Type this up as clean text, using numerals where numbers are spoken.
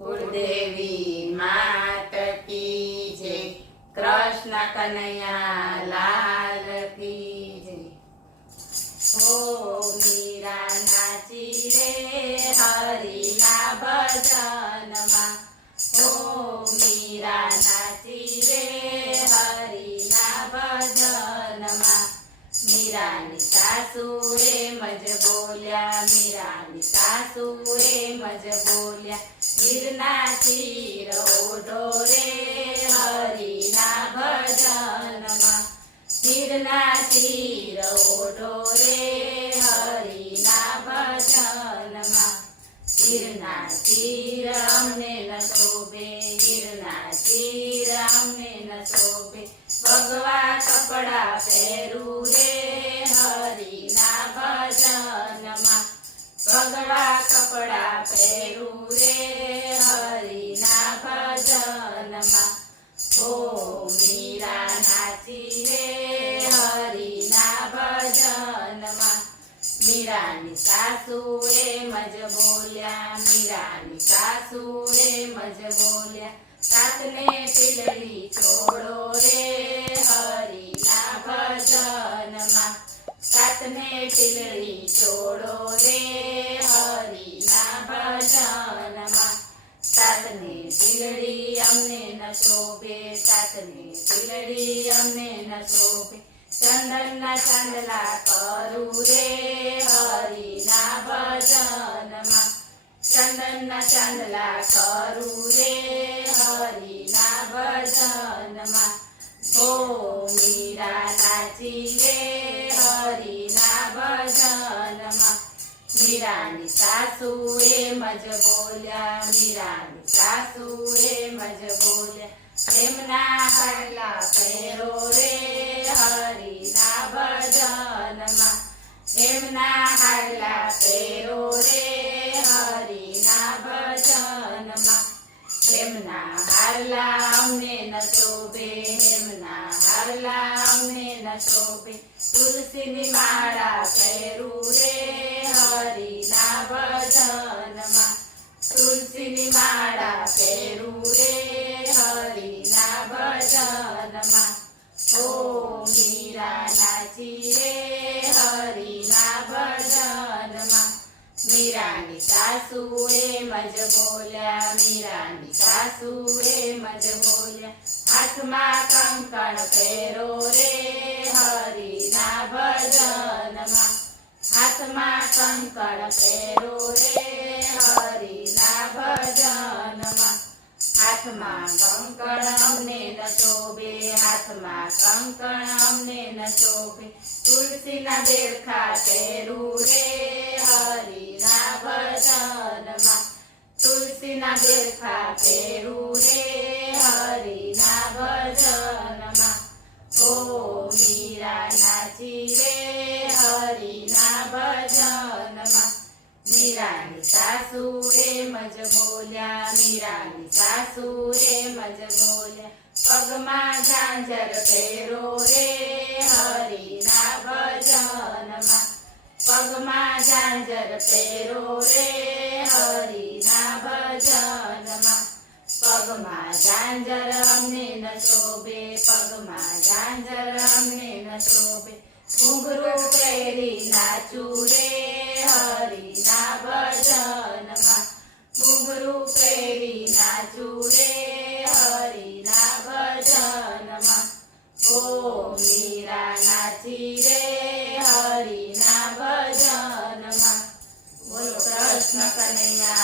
कुलदेवी मात की जय। कृष्ण कन्हैया लाल की जय। हो मीरा नाची रे हरि ना भजन मा। हो मीरा नाची रे हरि ना भजन मा। मीरानी सासू एम ज बोल्या, मीरानी सासू एम ज बोल्या, गिरनाची ओढो रे हरिना भजनमा। गिरनाची ओढो रे हरिना भजनमा। गिरनाची अમને ન શોભે, गिरनाची अમને न शोभे। भगवा कपड़ा પહેરું રે હરિના ભજનમાં। ભગવા કપડા પહેરું રે હરિના ભજનમાં। ઓ મીરા નાચી રે હરિના ભજનમાં। મીરાની સાસુ એમ જ બોલ્યા, મીરાની સાસુ એમ જ બોલ્યા, સાતને ટીલડી છોડો રે હરિના ભજનમાં। સાતને ટીલડી છોડો રે હરિના ભજનમાં। સાતને ટીલડી અમને ન શોભે, સાતને ટીલડી અમને ન શોભે। ચંદનના ચાંદલા કરું રે હરિના ભજનમાં। ચંદનના ચાંદલા કરું રે હરિના ભજનમાં। ઓ મીરા નાચી રે હરિના ભજનમાં। મીરાની સાસુ એમ જ બોલ્યા, મીરાની સાસુ એમ જ બોલ્યા, એમના હાડલા પહેરો રે હરિના ભજનમાં। એમના હાડલા પહેરો રે હરિના ભજનમાં। એમના હારલા અમને ન શોભે, એમના હારલા અમને ન શોભે। તુલસીની માળા પહેરું રે હરિના ભજનમાં। તુલસીની માળા પહેરું રે હરિના ભજનમાં। ઓ મીરા નાચી રે હરિના ભજનમાં। મીરાની સાસુ એમ જ બોલ્યા, મીરાની સાસુ એમ જ બોલ્યા, હાથમાં કંકણ પહેરો રે હરિના ભજનમાં। હાથમાં કંકણ પહેરો રે હરિના ભજનમાં। હાથમાં કંકણ અમને ન શોભે, હાથમાં કંકણ અમને ન શોભે। તુલસીના દેડખા પહેરું રે હરિના ભજનમાં। તુલસીના દેડખા પહેરું રે હરિના ભજનમાં। ઓ મીરા નાચી રે હરિના ભજનમાં। મીરાની સાસુ એમ જ બોલ્યા, મીરાની સાસુ એમ જ બોલ્યા, પગમાં ઝાંઝર પહેરો રે હરિના ભજનમાં। પગમાં ઝાંઝર પહેરો રે હરિના ભજનમાં। પગમાં ઝાંઝર અમને ન શોભે, પગમાં ઝાંઝર અમને ન શોભે। ઘૂંઘરું પહેરી નાચું રે હરિના ભજનમાં। ઘૂંઘરું પહેરી નાચું રે હરિના ભજનમાં। ઓ મીરા નાચી રે હરિના ભજનમાં। બોલો કૃષ્ણ કનૈયા